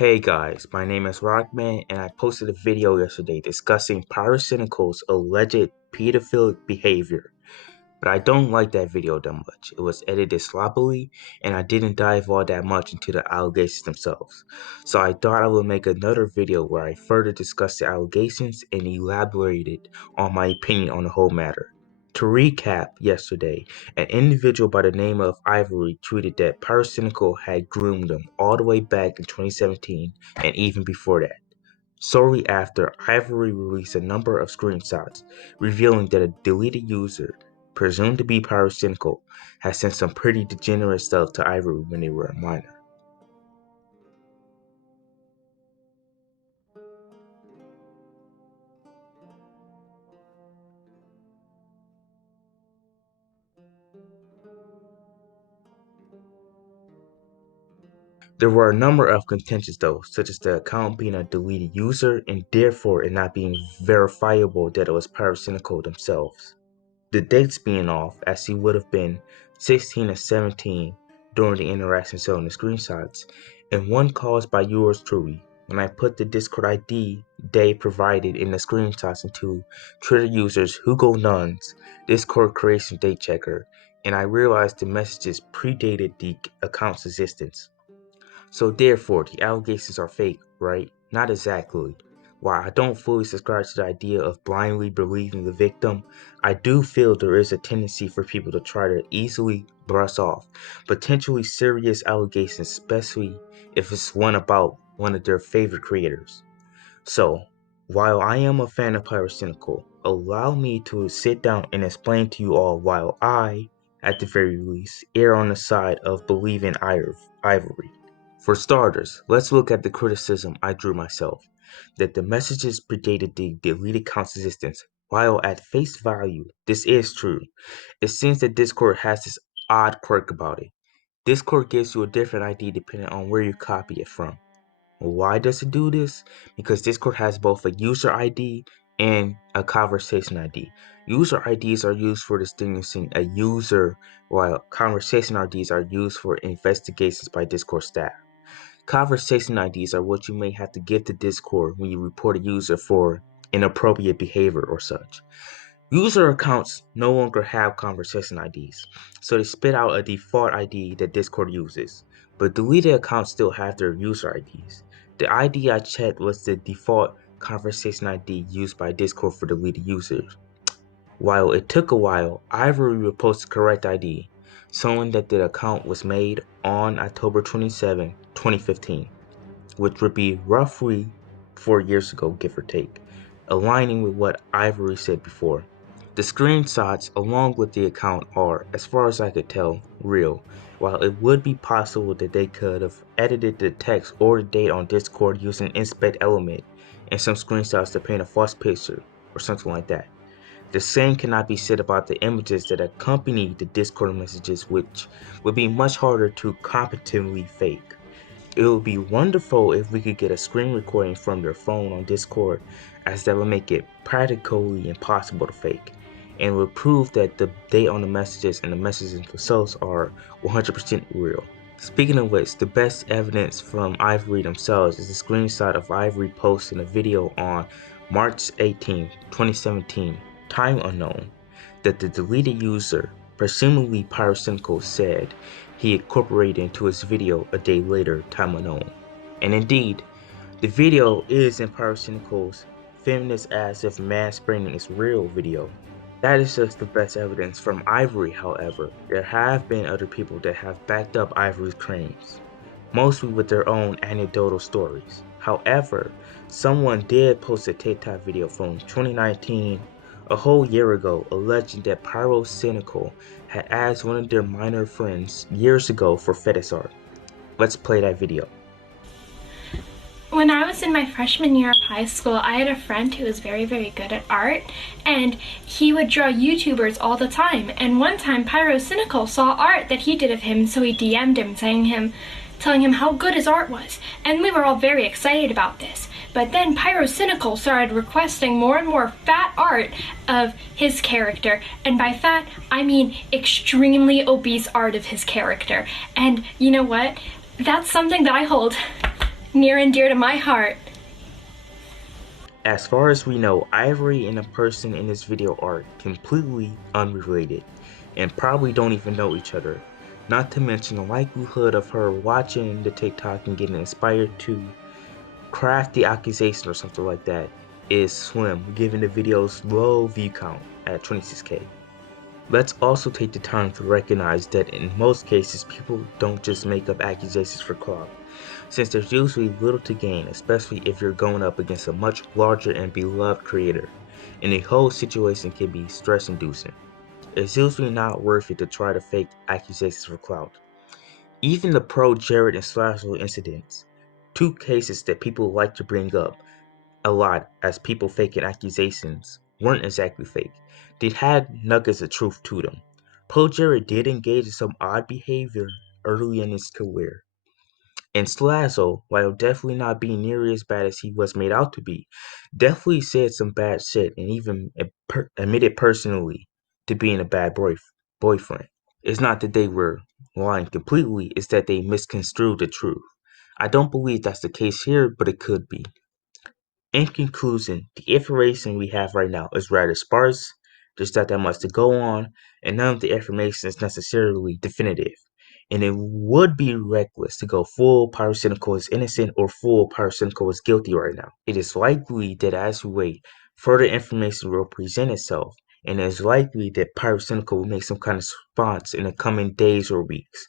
Hey guys, my name is Rockman and I posted a video yesterday discussing Pyrocynical's alleged pedophilic behavior. But I don't like that video that much. It was edited sloppily and I didn't dive all that much into the allegations themselves. So I thought I would make another video where I further discuss the allegations and elaborated on my opinion on the whole matter. To recap, yesterday, an individual by the name of Ivory tweeted that Pyrocynical had groomed him all the way back in 2017 and even before that. Shortly after, Ivory released a number of screenshots revealing that a deleted user, presumed to be Pyrocynical, had sent some pretty degenerate stuff to Ivory when they were a minor. There were a number of contentions though, such as the account being a deleted user and therefore it not being verifiable that it was Pyrocynical themselves. The dates being off, as he would have been 16 and 17 during the interaction shown in the screenshots, and one caused by yours truly when I put the Discord ID they provided in the screenshots into Twitter users Hugo Nunn's Discord creation date checker, and I realized the messages predated the account's existence. So therefore, the allegations are fake, right? Not exactly. While I don't fully subscribe to the idea of blindly believing the victim, I do feel there is a tendency for people to try to easily brush off potentially serious allegations, especially if it's one about one of their favorite creators. So, while I am a fan of Pyrocynical, allow me to sit down and explain to you all while I, at the very least, err on the side of believing Ivory. For starters, let's look at the criticism I drew myself, that the messages predated the deleted account's existence. While at face value, this is true, it seems that Discord has this odd quirk about it. Discord gives you a different ID depending on where you copy it from. Why does it do this? Because Discord has both a user ID and a conversation ID. User IDs are used for distinguishing a user, while conversation IDs are used for investigations by Discord staff. Conversation IDs are what you may have to give to Discord when you report a user for inappropriate behavior or such. User accounts no longer have conversation IDs, so they spit out a default ID that Discord uses, but deleted accounts still have their user IDs. The ID I checked was the default conversation ID used by Discord for deleted users. While it took a while, Ivory reposted the correct ID, showing that the account was made on October 27, 2015, which would be roughly 4 years ago, give or take, aligning with what Ivory said before. The screenshots along with the account are, as far as I could tell, real, while it would be possible that they could have edited the text or the date on Discord using inspect element and some screenshots to paint a false picture or something like that. The same cannot be said about the images that accompany the Discord messages, which would be much harder to competently fake. It would be wonderful if we could get a screen recording from their phone on Discord, as that would make it practically impossible to fake, and would prove that the date on the messages and the messages themselves are 100% real. Speaking of which, the best evidence from Ivory themselves is a screenshot of Ivory posting a video on March 18, 2017, time unknown, that the deleted user, presumably Pyrocynical, said he incorporated into his video a day later, time unknown. And indeed, the video is in Pyrocynical's feminist as if mansplaining is real video. That is just the best evidence from Ivory, however. There have been other people that have backed up Ivory's claims, mostly with their own anecdotal stories. However, someone did post a TikTok video from 2019, a whole year ago, alleging that Pyrocynical had asked one of their minor friends years ago for fetish art. Let's play that video. When I was in my freshman year of high school, I had a friend who was very, very good at art, and he would draw YouTubers all the time. And one time, Pyrocynical saw art that he did of him, so he DM'd him, telling him how good his art was. And we were all very excited about this. But then Pyrocynical started requesting more and more fat art of his character. And by fat, I mean extremely obese art of his character. And you know what? That's something that I hold Near and dear to my heart. As far as we know, Ivory and the person in this video are completely unrelated and probably don't even know each other. Not to mention the likelihood of her watching the TikTok and getting inspired to craft the accusation or something like that is slim, given the video's low view count at 26K. Let's also take the time to recognize that in most cases, people don't just make up accusations for clout, since there's usually little to gain, especially if you're going up against a much larger and beloved creator, and the whole situation can be stress inducing. It's usually not worth it to try to fake accusations for clout. Even the pro Jared and Slazzle incidents, two cases that people like to bring up a lot as people faking accusations, weren't exactly fake. They had nuggets of truth to them. Pro Jared did engage in some odd behavior early in his career. And Slazzle, while definitely not being nearly as bad as he was made out to be, definitely said some bad shit and even admitted personally to being a bad boyfriend. It's not that they were lying completely, it's that they misconstrued the truth. I don't believe that's the case here, but it could be. In conclusion, the information we have right now is rather sparse, there's not that much to go on, and none of the information is necessarily definitive. And it would be reckless to go full Pyrocynical is innocent or full Pyrocynical is guilty right now. It is likely that as we wait, further information will present itself, and it is likely that Pyrocynical will make some kind of response in the coming days or weeks.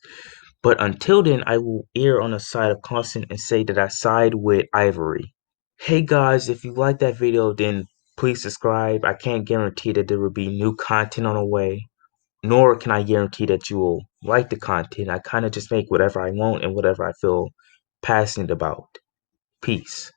But until then, I will err on the side of caution and say that I side with Ivory. Hey guys, if you like that video, then please subscribe. I can't guarantee that there will be new content on the way, nor can I guarantee that you will like the content. I kind of just make whatever I want and whatever I feel passionate about. Peace.